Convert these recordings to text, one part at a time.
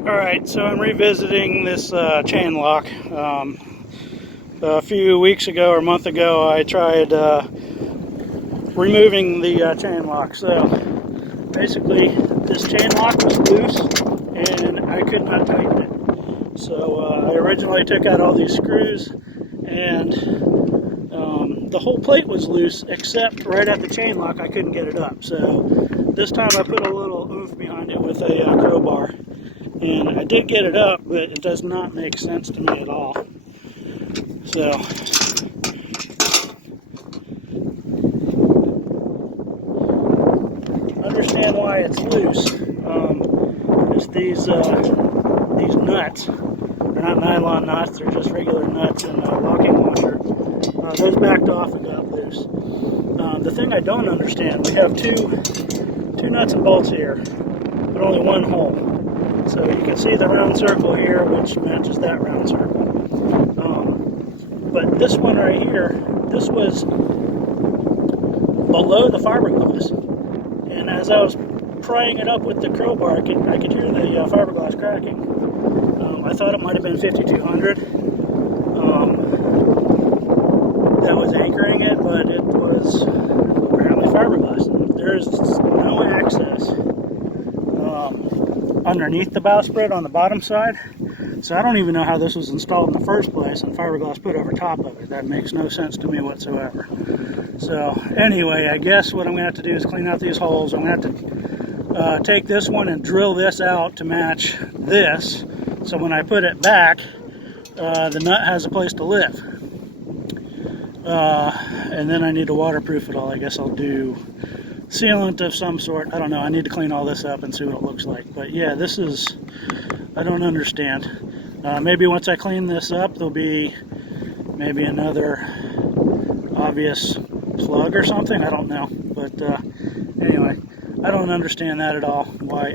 Alright, so I'm revisiting this chain lock. A few weeks ago or a month ago I tried removing the chain lock. So basically this chain lock was loose and I could not tighten it. So I originally took out all these screws and the whole plate was loose except right at the chain lock I couldn't get it up. So this time I put a little oomph behind it with a crowbar. And I did get it up, but it does not make sense to me at all. So, understand why it's loose. It's these nuts. They're not nylon nuts, they're just regular nuts in a locking washer. Those backed off and got loose. The thing I don't understand, we have two nuts and bolts here, but only one hole. So you can see the round circle here, which matches that round circle. But this one right here, this was below the fiberglass. And as I was prying it up with the crowbar, I could hear the fiberglass cracking. I thought it might have been 5200 that was anchoring it, but it was apparently fiberglass. There's no access underneath the bowsprit on the bottom side, so I don't even know how this was installed in the first place and fiberglass put over top of it. That makes no sense to me whatsoever. So anyway, I guess what I'm going to have to do is clean out these holes. I'm going to have to take this one and drill this out to match this, so when I put it back, the nut has a place to live. And then I need to waterproof it all. I guess I'll do sealant of some sort. I don't know. I need to clean all this up and see what it looks like. But yeah, this is, I don't understand. Maybe once I clean this up, there'll be maybe another obvious plug or something. I don't know. But anyway, I don't understand that at all.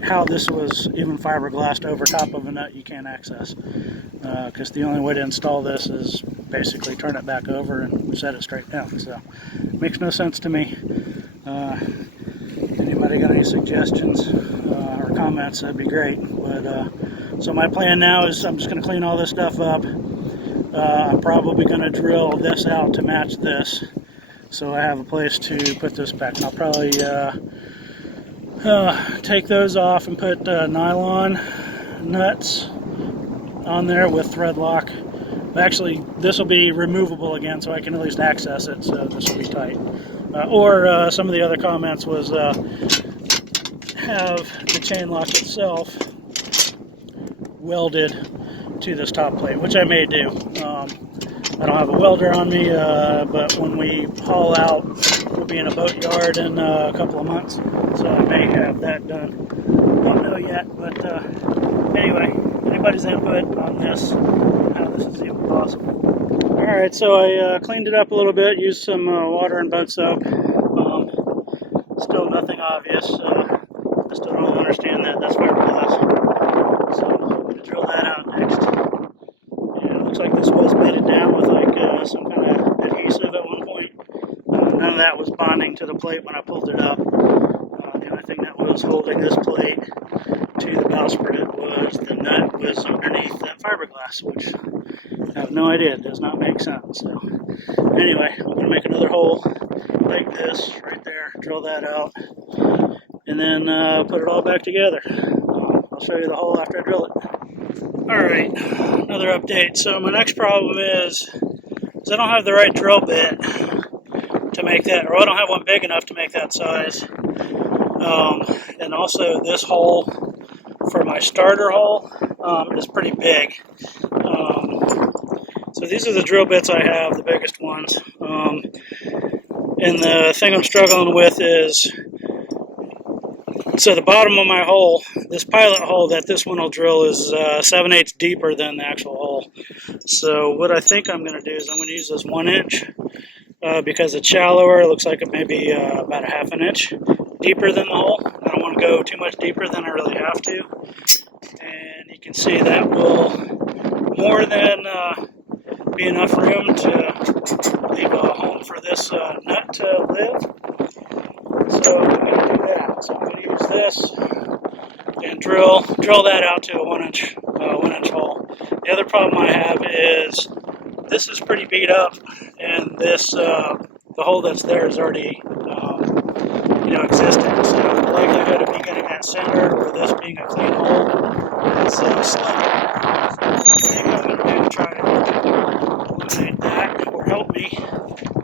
How this was even fiberglassed over top of a nut you can't access. Because the only way to install this is basically turn it back over and set it straight down. So it makes no sense to me. Anybody got any suggestions or comments, that'd be great. But so my plan now is I'm just going to clean all this stuff up. I'm probably going to drill this out to match this, so I have a place to put this back. And I'll probably take those off and put nylon nuts on there with thread lock. Actually, this will be removable again, so I can at least access it, so this will be tight. Or some of the other comments was have the chain lock itself welded to this top plate, which I may do. I don't have a welder on me, but when we haul out, we'll be in a boat yard in a couple of months, so I may have that done. Don't know yet, but anyway, anybody's input on this, how this is even possible. Alright, so I cleaned it up a little bit, used some water and boat soap. Still nothing obvious. I still don't understand that. That's fiberglass. So I'm going to drill that out next. Yeah, it looks like this was bedded down with like some kind of adhesive at one point. None of that was bonding to the plate when I pulled it up. The only thing that was holding this plate to the bowsprit was the nut was underneath that fiberglass, which I have no idea. It does not make sense. So anyway, I'm going to make another hole like this right there, drill that out, and then put it all back together. I'll show you the hole after I drill it. Alright, another update. So my next problem is I don't have the right drill bit to make that, or I don't have one big enough to make that size. And also this hole for my starter hole is pretty big. So these are the drill bits I have, the biggest ones. And the thing I'm struggling with is, so the bottom of my hole, this pilot hole that this one will drill is 7/8 deeper than the actual hole. So what I think I'm going to do is I'm going to use this 1 inch because it's shallower. It looks like it may be about a 1/2 inch deeper than the hole. I don't want to go too much deeper than I really have to. And you can see that will more than be enough room to leave a home for this nut to live. So I'm going to do that. So I'm going to use this and drill that out to a 1-inch hole. The other problem I have is this is pretty beat up, and this the hole that's there is already existing. So the likelihood of me getting that centered or this being a clean hole is slim. So maybe I'm going to do to try to eliminate that or help me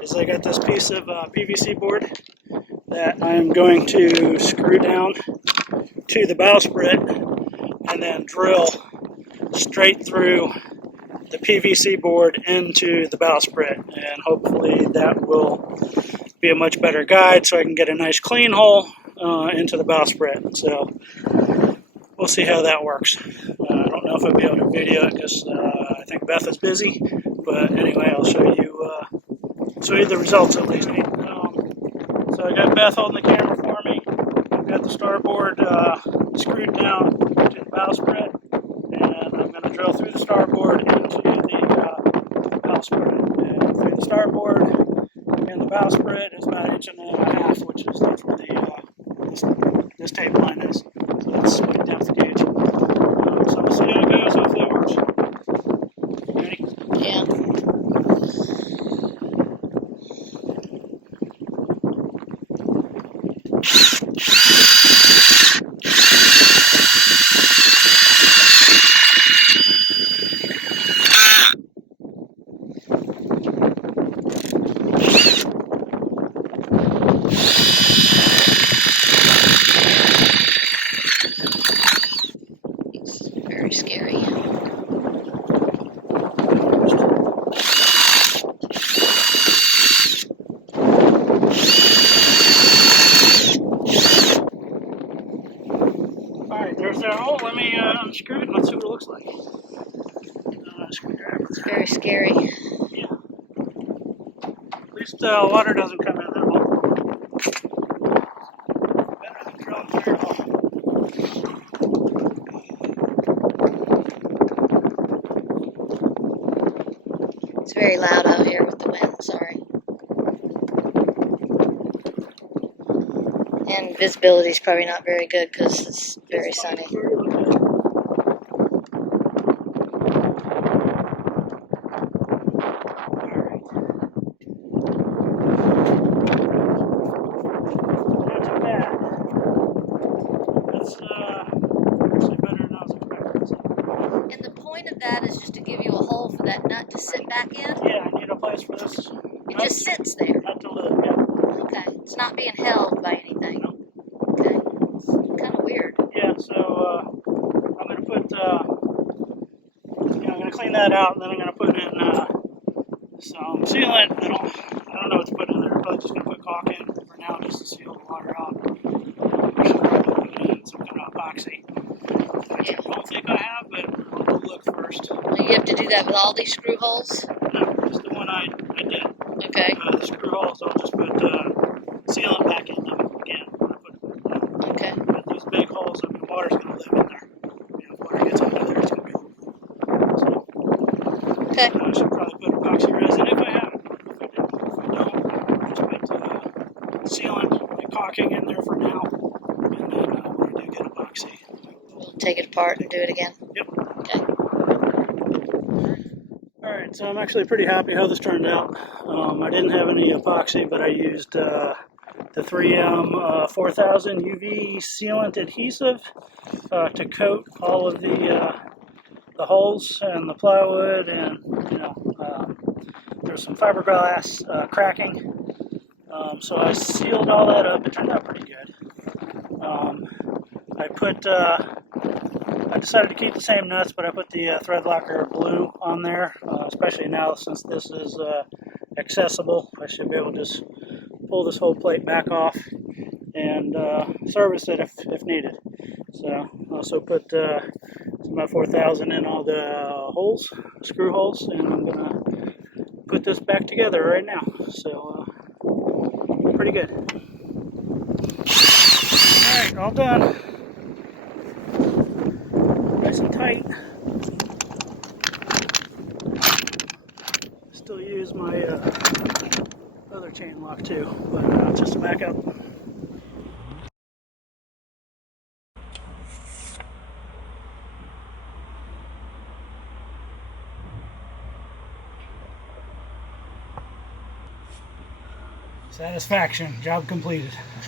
is I got this piece of PVC board that I'm going to screw down to the bowsprit and then drill straight through the PVC board into the bowsprit, and hopefully that will be a much better guide so I can get a nice clean hole into the bowsprit. So we'll see how that works. I don't know if I'll be able to video it because I think Beth is busy, but anyway, I'll show you the results at least. So I got Beth holding the camera for me. I've got the starboard screwed down to the bowsprit, and I'm going to drill through the starboard into the bowsprit. And through the starboard and the bowsprit is about 1.5 inches, which is that's where this tape line is. So that's my depth gauge. So we'll see how it goes. Hopefully it works. Ready? Yeah. Very scary. Alright, there's that hole. Let me unscrew it and let's see what it looks like. Screwdriver. It's very scary. Yeah. At least water doesn't come in that hole. Better than drilling through your hole. It's very loud out here with the wind, sorry. And visibility is probably not very good because it's very sunny. And the point of that is just to give you a hole for that nut to sit back in? Yeah, I need a place for this. It just sits there. Not to live, yeah. Okay. It's not being held by anything. No. Okay. It's kind of weird. Yeah, so I'm going to put, I'm going to clean that out, and then I'm going to put in some sealant. I don't know what to put in there. I'm probably just going to put caulk in for now just to seal the water out. And some kind of epoxy. I don't think I have, but I'll look first. You have to do that with all these screw holes? No, just the one I did. Okay. The screw holes, I'll just put sealant back in them again. Okay. But these big holes, I mean, water's going to live in there. If water gets under there, it's going to be a little cool. So, Okay. I should probably put epoxy resin if I have it. If I don't, just put sealant and caulking in there for now. And then when I do get epoxy, We'll take it apart and do it again. Yep. Okay. Alright, so I'm actually pretty happy how this turned out. I didn't have any epoxy, but I used the 3M 4000 UV sealant adhesive to coat all of the holes and the plywood, and there's some fiberglass cracking. So I sealed all that up. It turned out pretty good. I decided to keep the same nuts, but I put the thread locker blue on there, especially now since this is accessible. I should be able to just pull this whole plate back off and service it if needed. So I also put some of 4000 in all the holes, screw holes, and I'm gonna put this back together right now. So pretty good. All right, all done. Nice and tight. Still use my other chain lock too, but just to back up. Satisfaction. Job completed.